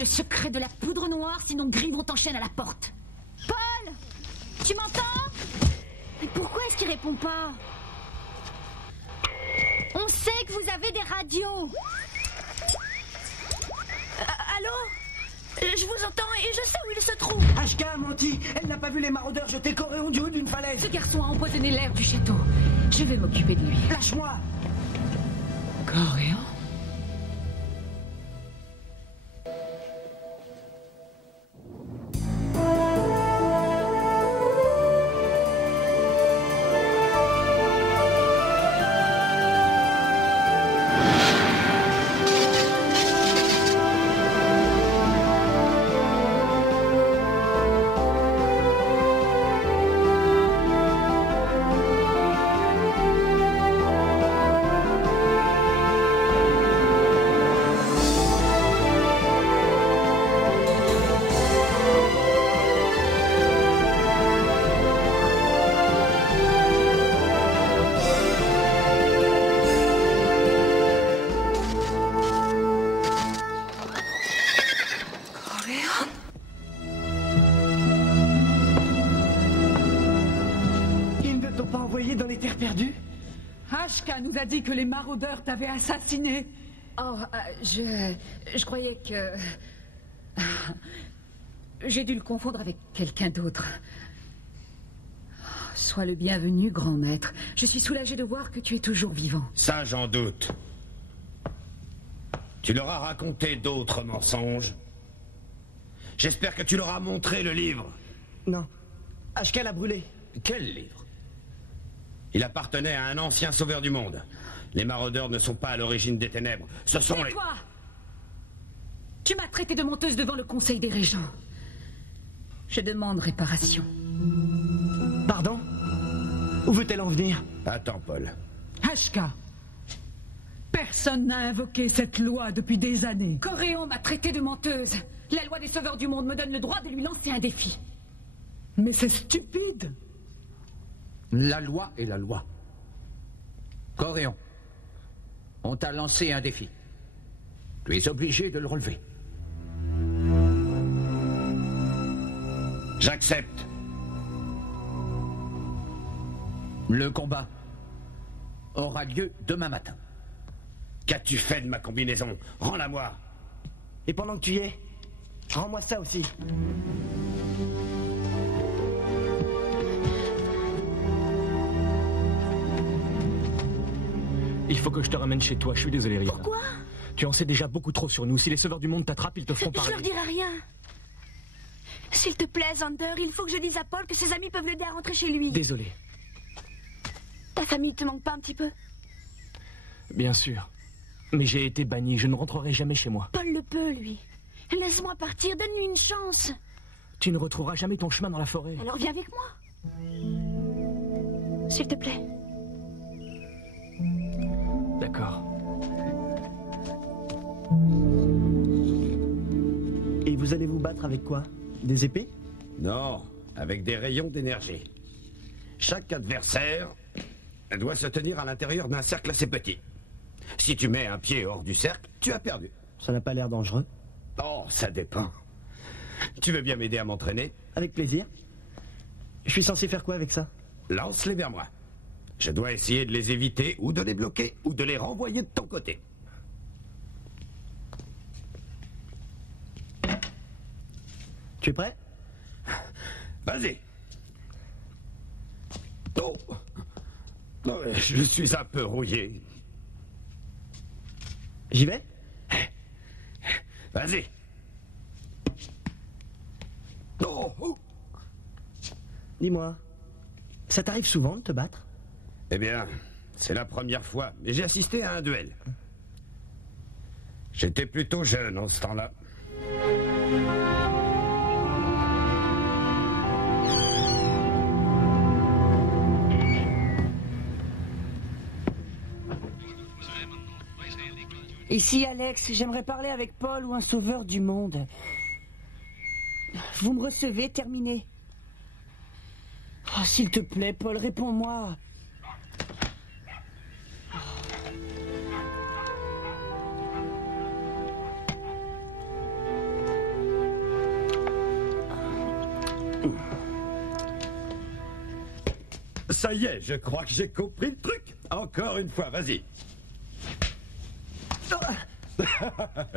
le secret de la poudre noire, sinon Grimmon t'enchaîne à la porte. Paul, tu m'entends? Mais pourquoi est-ce qu'il répond pas? On sait que vous avez des radios. Allô? Je vous entends et je sais où il se trouve. HK a menti. Elle n'a pas vu les maraudeurs jeter Coréon du haut d'une falaise. Ce garçon a empoisonné l'air du château. Je vais m'occuper de lui. Lâche-moi. Coréon? HK nous a dit que les maraudeurs t'avaient assassiné. Oh, je croyais que... J'ai dû le confondre avec quelqu'un d'autre. Sois le bienvenu, grand maître. Je suis soulagée de voir que tu es toujours vivant. Ça, j'en doute. Tu leur as raconté d'autres mensonges. J'espère que tu leur as montré le livre. Non. HK l'a brûlé. Quel livre? Il appartenait à un ancien sauveur du monde. Les maraudeurs ne sont pas à l'origine des ténèbres. Ce sont les... Toi! Tu m'as traité de menteuse devant le Conseil des Régents. Je demande réparation. Pardon? Où veut-elle en venir? Attends, Paul. HK, personne n'a invoqué cette loi depuis des années. Coréon m'a traité de menteuse. La loi des sauveurs du monde me donne le droit de lui lancer un défi. Mais c'est stupide. La loi est la loi. Coréon, on t'a lancé un défi. Tu es obligé de le relever. J'accepte. Le combat aura lieu demain matin. Qu'as-tu fait de ma combinaison? Rends-la-moi. Et pendant que tu y es, rends-moi ça aussi. Il faut que je te ramène chez toi, je suis désolé, Rihanna. Pourquoi? Tu en sais déjà beaucoup trop sur nous. Si les sauveurs du monde t'attrapent, ils te feront parler. Je leur dirai rien. S'il te plaît, Xander, il faut que je dise à Paul que ses amis peuvent l'aider à rentrer chez lui. Désolé. Ta famille te manque pas un petit peu? Bien sûr. Mais j'ai été banni, je ne rentrerai jamais chez moi. Paul le peut, lui. Laisse-moi partir, donne-lui une chance. Tu ne retrouveras jamais ton chemin dans la forêt. Alors viens avec moi. S'il te plaît. D'accord. Et vous allez vous battre avec quoi? Des épées? Non, avec des rayons d'énergie. Chaque adversaire doit se tenir à l'intérieur d'un cercle assez petit. Si tu mets un pied hors du cercle, tu as perdu. Ça n'a pas l'air dangereux. Oh, ça dépend. Tu veux bien m'aider à m'entraîner? Avec plaisir. Je suis censé faire quoi avec ça? Lance-les vers moi. Je dois essayer de les éviter, ou de les bloquer, ou de les renvoyer de ton côté. Tu es prêt? Vas-y. Oh. Non, je suis un peu rouillé. J'y vais? Vas-y. Oh. Dis-moi, ça t'arrive souvent de te battre? Eh bien, c'est la première fois, mais j'ai assisté à un duel. J'étais plutôt jeune en ce temps-là. Ici Alex, j'aimerais parler avec Paul ou un sauveur du monde. Vous me recevez, terminé. Oh, s'il te plaît, Paul, réponds-moi. Ça y est, je crois que j'ai compris le truc. Encore une fois, vas-y.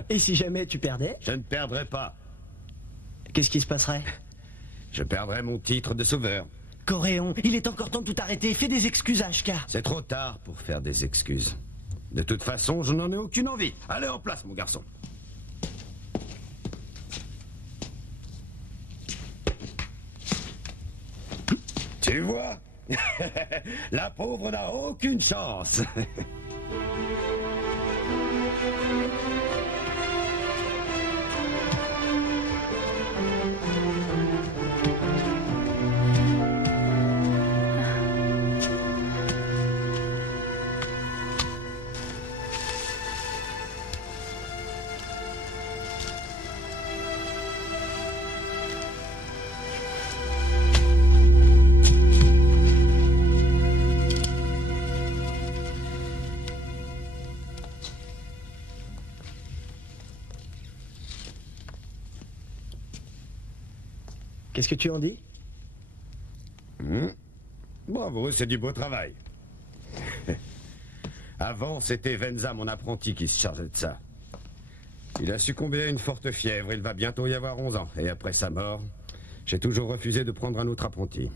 Et si jamais tu perdais? Je ne perdrai pas. Qu'est-ce qui se passerait? Je perdrai mon titre de sauveur. Coréon, il est encore temps de tout arrêter. Fais des excuses à HK. C'est trop tard pour faire des excuses. De toute façon, je n'en ai aucune envie. Allez en place, mon garçon. Tu vois? La pauvre n'a aucune chance. Qu'est-ce que tu en dis? Bravo, c'est du beau travail. Avant, c'était Venza, mon apprenti, qui se chargeait de ça. Il a succombé à une forte fièvre, il va bientôt y avoir 11 ans. Et après sa mort, j'ai toujours refusé de prendre un autre apprenti.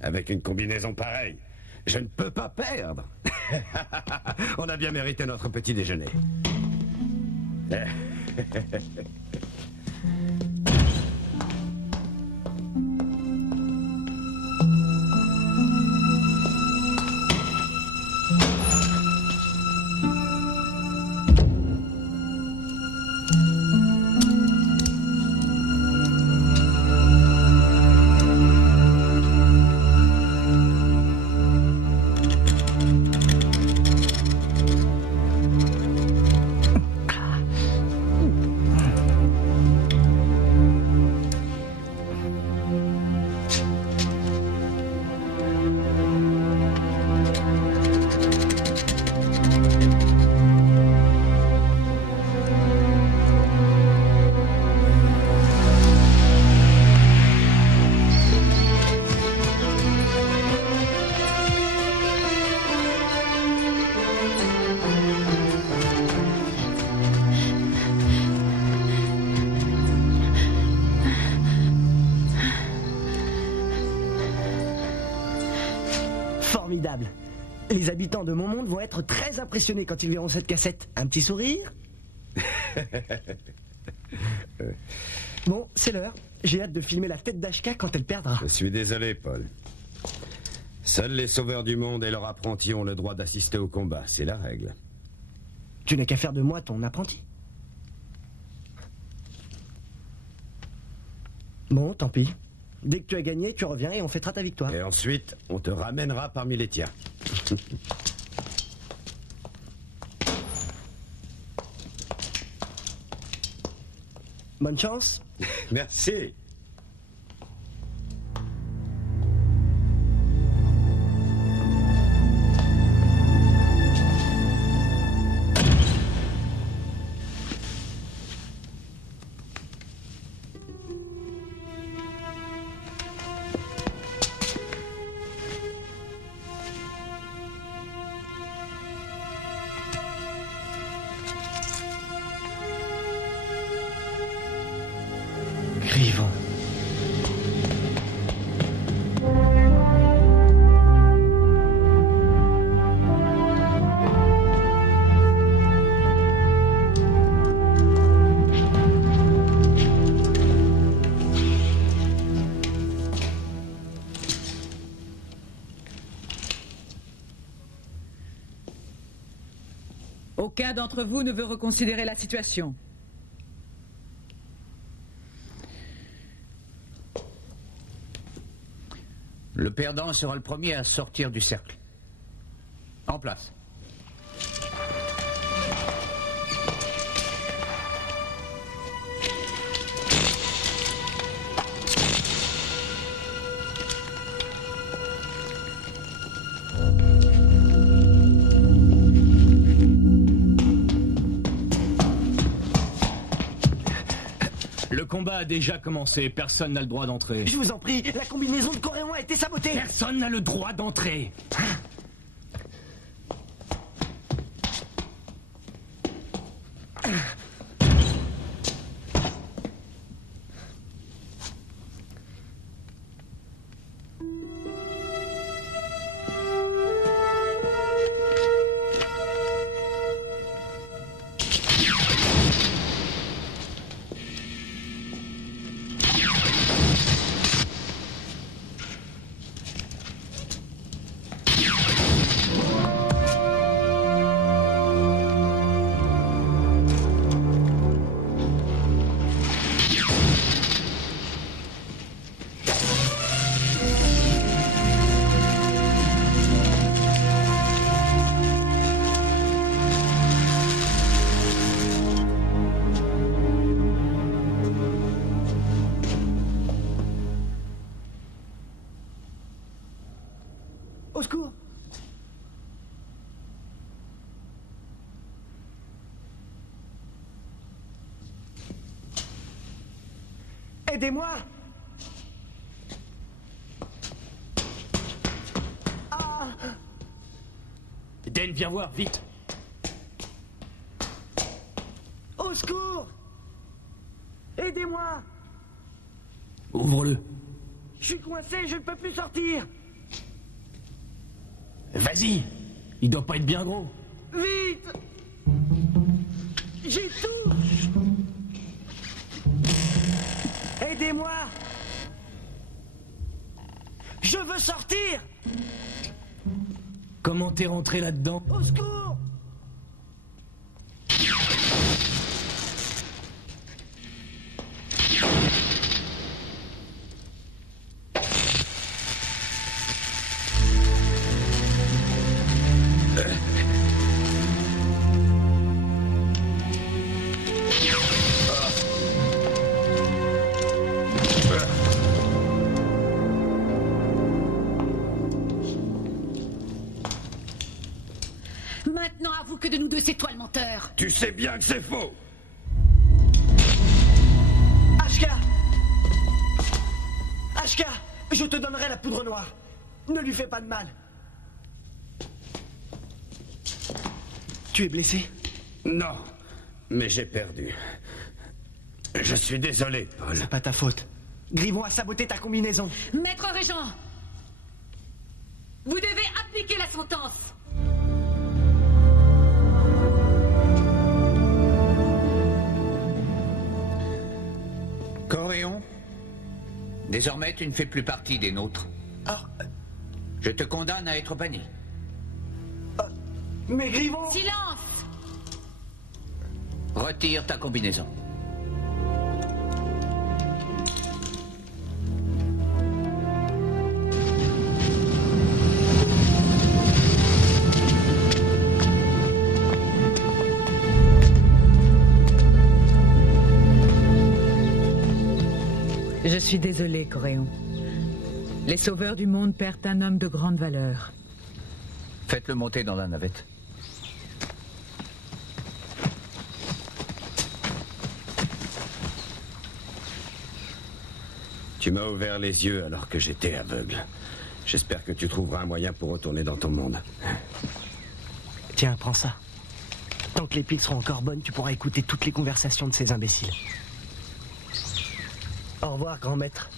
Avec une combinaison pareille, je ne peux pas perdre. On a bien mérité notre petit déjeuner. Formidable. Les habitants de mon monde vont être très impressionnés quand ils verront cette cassette. Un petit sourire? Bon, c'est l'heure. J'ai hâte de filmer la tête d'HK quand elle perdra. Je suis désolé, Paul. Seuls les sauveurs du monde et leurs apprentis ont le droit d'assister au combat. C'est la règle. Tu n'as qu'à faire de moi ton apprenti. Bon, tant pis. Dès que tu as gagné, tu reviens et on fêtera ta victoire. Et ensuite, on te ramènera parmi les tiens. Bonne chance. Merci. Grievon. Aucun d'entre vous ne veut reconsidérer la situation. Le perdant sera le premier à sortir du cercle. En place. Le combat combat a déjà commencé. Personne n'a le droit d'entrer. Je vous en prie, la combinaison de Coréon a été sabotée. Personne n'a le droit d'entrer. Au secours! Aidez-moi! Ah! Den, viens voir, vite. Au secours! Aidez-moi! Ouvre-le. Je suis coincé, je ne peux plus sortir! Vas-y. Il doit pas être bien gros. Vite! J'ai tout! Aidez-moi! Je veux sortir! Comment t'es rentré là-dedans? Au secours! Maintenant, avoue que de nous deux, c'est toi le menteur. Tu sais bien que c'est faux. Ashka! Ashka! Je te donnerai la poudre noire. Ne lui fais pas de mal. Tu es blessé? Non, mais j'ai perdu. Je suis désolé, Paul. C'est pas ta faute. Grievon a saboté ta combinaison. Maître Régent, vous devez appliquer la sentence. Coréon, désormais tu ne fais plus partie des nôtres. Ah, Je te condamne à être banni. mais Grievon... Silence! Retire ta combinaison. Je suis désolé, Coréon. Les sauveurs du monde perdent un homme de grande valeur. Faites-le monter dans la navette. Tu m'as ouvert les yeux alors que j'étais aveugle. J'espère que tu trouveras un moyen pour retourner dans ton monde. Tiens, prends ça. Tant que les piles seront encore bonnes, tu pourras écouter toutes les conversations de ces imbéciles. Au revoir, grand maître.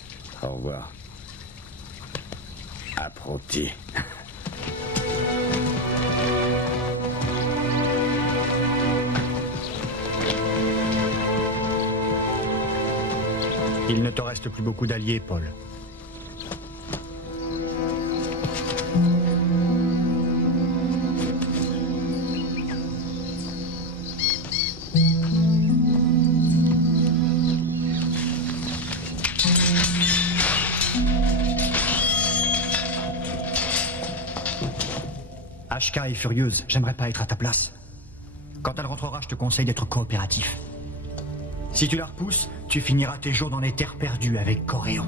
Au revoir. Apprenti. Il ne te reste plus beaucoup d'alliés, Paul. Ashka est furieuse, j'aimerais pas être à ta place. Quand elle rentrera, je te conseille d'être coopératif. Si tu la repousses, tu finiras tes jours dans les terres perdues avec Coréon.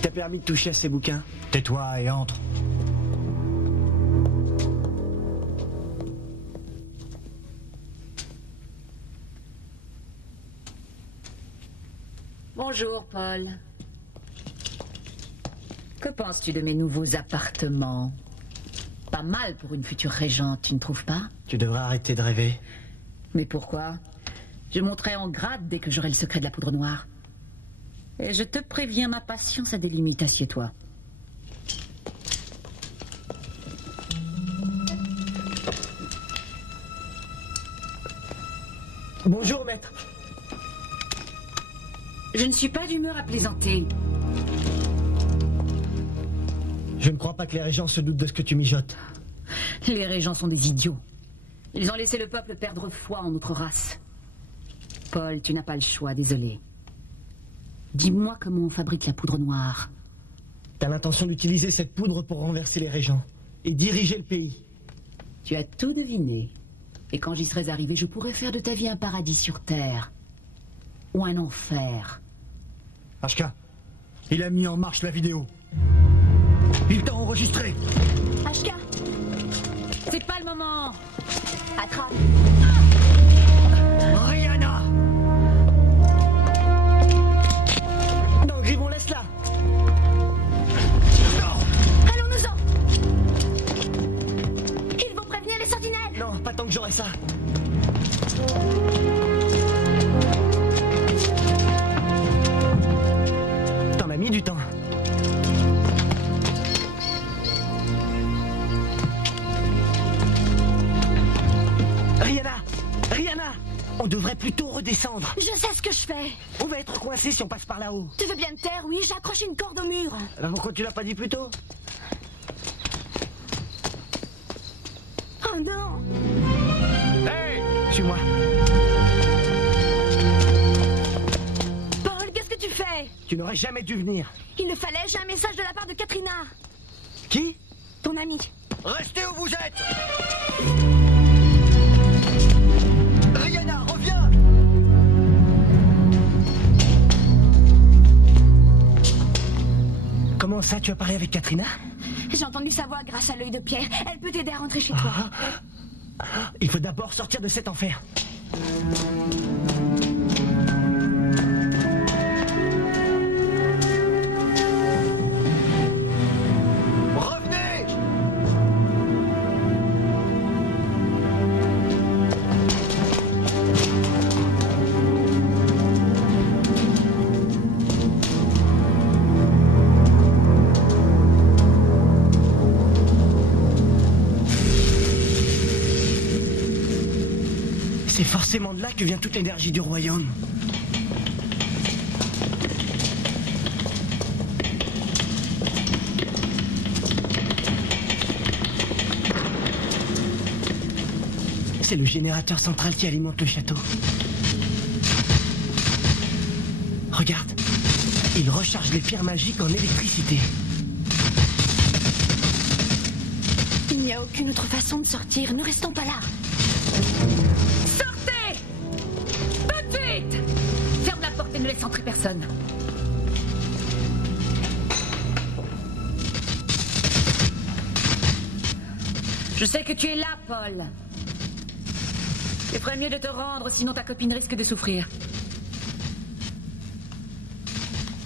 qui t'a permis de toucher à ces bouquins? Tais-toi et entre. Bonjour, Paul. Que penses-tu de mes nouveaux appartements? Pas mal pour une future régente, tu ne trouves pas? Tu devrais arrêter de rêver. Mais pourquoi? Je monterai en grade dès que j'aurai le secret de la poudre noire. Et je te préviens, ma patience a des limites, assieds-toi. Bonjour, maître. Je ne suis pas d'humeur à plaisanter. Je ne crois pas que les régents se doutent de ce que tu mijotes. Les régents sont des idiots. Ils ont laissé le peuple perdre foi en notre race. Paul, tu n'as pas le choix, désolé. Dis-moi comment on fabrique la poudre noire. T'as l'intention d'utiliser cette poudre pour renverser les régents et diriger le pays. Tu as tout deviné. Et quand j'y serai arrivé, je pourrai faire de ta vie un paradis sur Terre. Ou un enfer. Ashka, il a mis en marche la vidéo. Il t'a enregistré. Ashka, C'est pas le moment. attrape. Rihanna! Non, Griffon, laisse-la. Allons-nous-en. Ils vont prévenir les sentinelles. Non, pas tant que j'aurai ça. T'en as mis du temps. Rihanna, on devrait plutôt redescendre. Je sais ce que je fais. On va être coincé si on passe par là-haut. Tu veux bien te taire? Oui, j'accroche une corde au mur. Pourquoi tu l'as pas dit plus tôt? Oh non. Hey, suis-moi. Paul, qu'est-ce que tu fais? Tu n'aurais jamais dû venir. Il le fallait, j'ai un message de la part de Katrina. Qui? Ton amie. Restez où vous êtes! Rihanna, reviens! Comment ça, tu as parlé avec Katrina? J'ai entendu sa voix grâce à l'œil de Pierre. Elle peut t'aider à rentrer chez toi. Il faut d'abord sortir de cet enfer. Revenez! C'est forcément de là que vient toute l'énergie du royaume. C'est le générateur central qui alimente le château. Regarde, il recharge les pierres magiques en électricité. Il n'y a aucune autre façon de sortir. Ne restons pas là. Sortez! Tout de suite! Ferme la porte et ne laisse entrer personne. Je sais que tu es là, Paul. Il ferait mieux de te rendre, sinon ta copine risque de souffrir.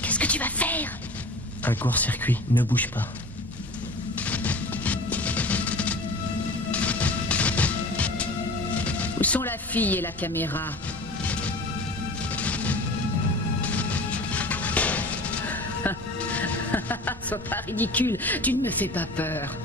Qu'est-ce que tu vas faire? Un court-circuit, ne bouge pas. Où sont la fille et la caméra? Sois pas ridicule, tu ne me fais pas peur.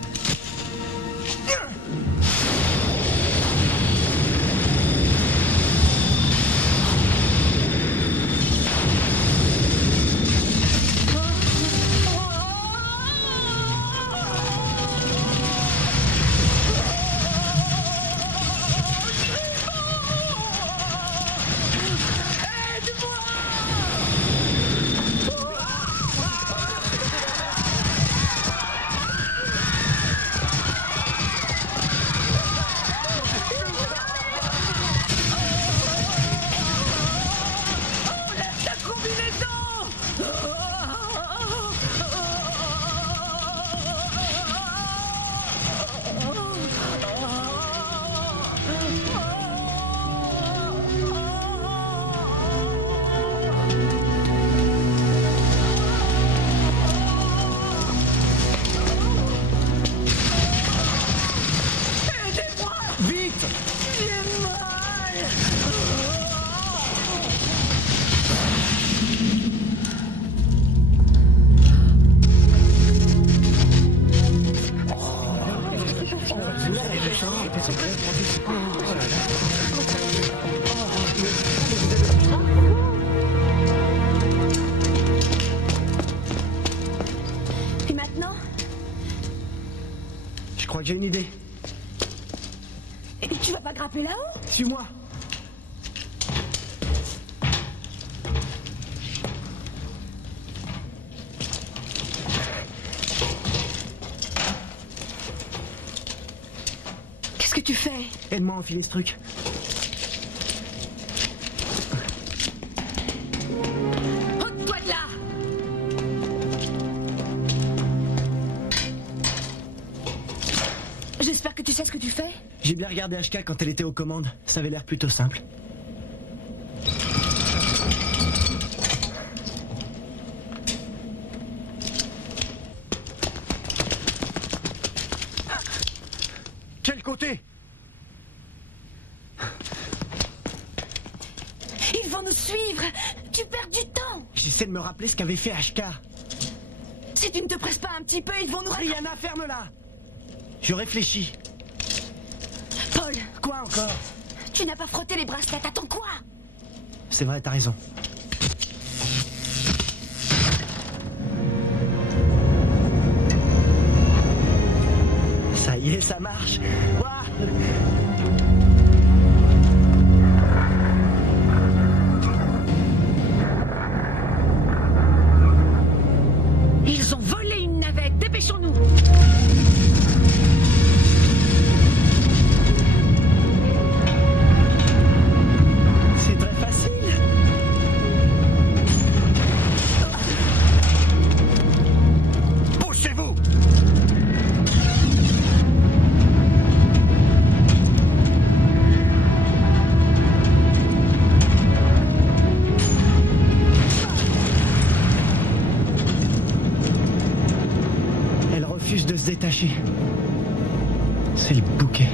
j'ai une idée. Et tu vas pas grimper là-haut? Suis-moi. Qu'est-ce que tu fais? Aide-moi à enfiler ce truc. Ôte-toi de là! J'espère que tu sais ce que tu fais. J'ai bien regardé HK quand elle était aux commandes. Ça avait l'air plutôt simple. Quel côté? Ils vont nous suivre. Tu perds du temps. J'essaie de me rappeler ce qu'avait fait HK. Si tu ne te presses pas un petit peu, ils vont nous... Rihanna, ferme-la. Je réfléchis. Paul, Quoi encore? tu n'as pas frotté les bracelets. Attends quoi? C'est vrai, t'as raison. Ça y est, ça marche. Ouah. Ils ont volé une navette, dépêchons-nous. C'est très facile. Poussez-vous! Elle refuse de se détacher. C'est le bouquet.